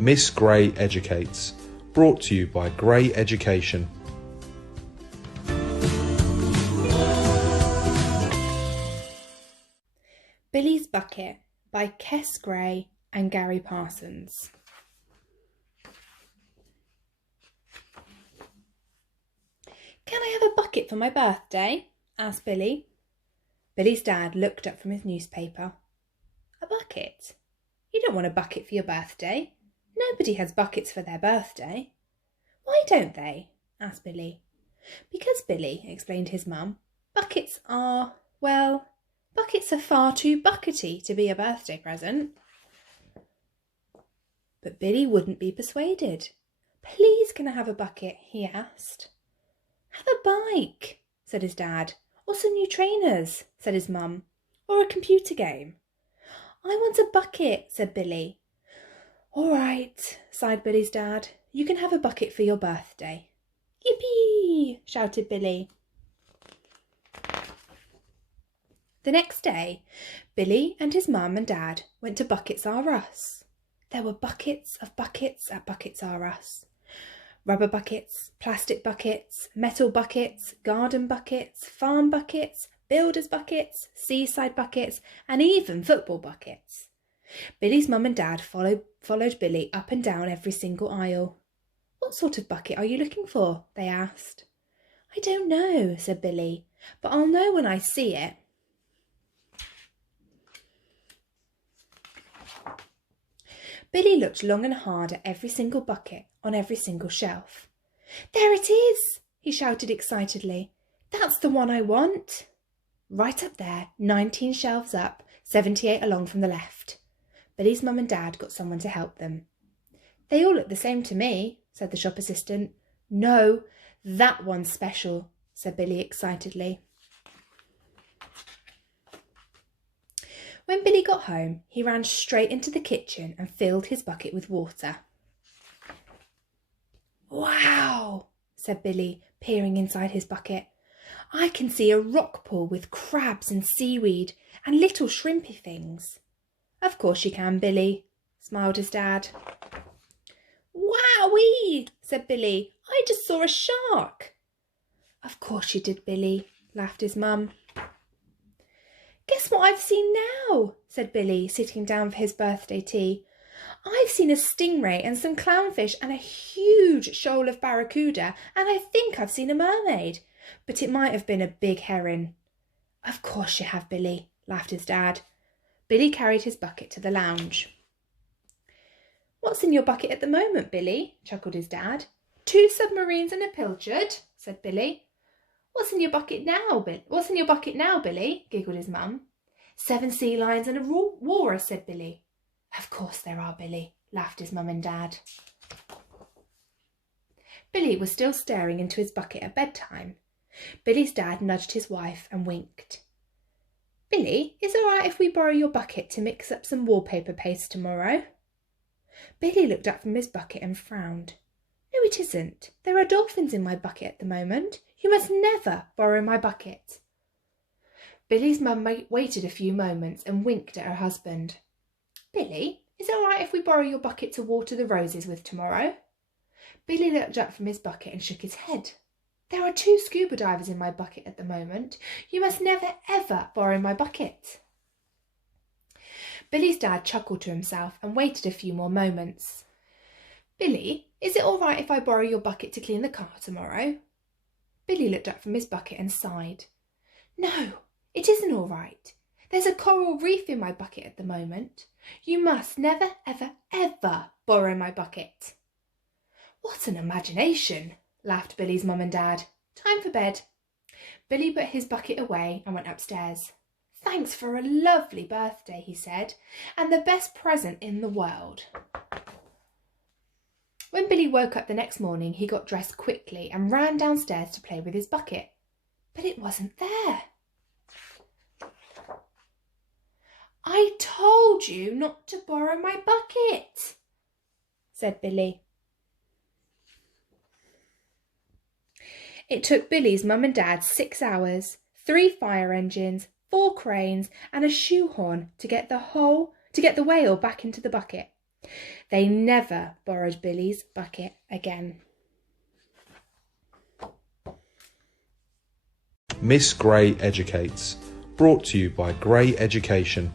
Miss Gray Educates, brought to you by Gray Education. Billy's Bucket by Miss Gray and Garry Parsons. "Can I have a bucket for my birthday?" asked Billy. Billy's dad looked up from his newspaper. "A bucket? You don't want a bucket for your birthday. Nobody has buckets for their birthday." "Why don't they?" asked Billy. "Because, Billy," explained his mum, buckets are far too buckety to be a birthday present." But Billy wouldn't be persuaded. "Please, can I have a bucket?" he asked. "Have a bike," said his dad. "Or some new trainers," said his mum. "Or a computer game." "I want a bucket," said Billy. "All right," sighed Billy's dad. "You can have a bucket for your birthday." "Yippee!" shouted Billy. The next day, Billy and his mum and dad went to Buckets R Us. There were buckets of buckets at Buckets R Us. Rubber buckets, plastic buckets, metal buckets, garden buckets, farm buckets, builders buckets, seaside buckets, and even football buckets. Billy's mum and dad followed Billy up and down every single aisle. "What sort of bucket are you looking for?" they asked. "I don't know," said Billy, "but I'll know when I see it." Billy looked long and hard at every single bucket on every single shelf. "There it is!" he shouted excitedly. "That's the one I want." Right up there, 19 shelves up, 78 along from the left. Billy's mum and dad got someone to help them. "They all look the same to me," said the shop assistant. "No, that one's special," said Billy excitedly. When Billy got home, he ran straight into the kitchen and filled his bucket with water. "Wow," said Billy, peering inside his bucket. "I can see a rock pool with crabs and seaweed and little shrimpy things." "Of course you can, Billy," smiled his dad. "Wowee," said Billy. "I just saw a shark." "Of course you did, Billy," laughed his mum. "Guess what I've seen now," said Billy, sitting down for his birthday tea. "I've seen a stingray and some clownfish and a huge shoal of barracuda, and I think I've seen a mermaid, but it might have been a big heron." "Of course you have, Billy," laughed his dad. Billy carried his bucket to the lounge. "What's in your bucket at the moment, Billy?" chuckled his dad. "2 submarines and a pilchard," said Billy. "What's in your bucket now, Billy?" giggled his mum. 7 sea lions and a walrus," said Billy. "Of course there are, Billy," laughed his mum and dad. Billy was still staring into his bucket at bedtime. Billy's dad nudged his wife and winked. "Billy, is it all right if we borrow your bucket to mix up some wallpaper paste tomorrow?" Billy looked up from his bucket and frowned. "No, it isn't. There are dolphins in my bucket at the moment. You must never borrow my bucket." Billy's mum waited a few moments and winked at her husband. "Billy, is it all right if we borrow your bucket to water the roses with tomorrow?" Billy looked up from his bucket and shook his head. "There are 2 scuba divers in my bucket at the moment. You must never, ever borrow my bucket." Billy's dad chuckled to himself and waited a few more moments. "Billy, is it all right if I borrow your bucket to clean the car tomorrow?" Billy looked up from his bucket and sighed. "No, it isn't all right. There's a coral reef in my bucket at the moment. You must never, ever, ever borrow my bucket." "What an imagination," laughed Billy's mum and dad. "Time for bed." Billy put his bucket away and went upstairs. "Thanks for a lovely birthday," he said, "and the best present in the world." When Billy woke up the next morning, he got dressed quickly and ran downstairs to play with his bucket. But it wasn't there. "I told you not to borrow my bucket," said Billy. It took Billy's mum and dad 6 hours, 3 fire engines, 4 cranes and a shoehorn to get the whale back into the bucket. They never borrowed Billy's bucket again. Miss Gray Educates, brought to you by Gray Education.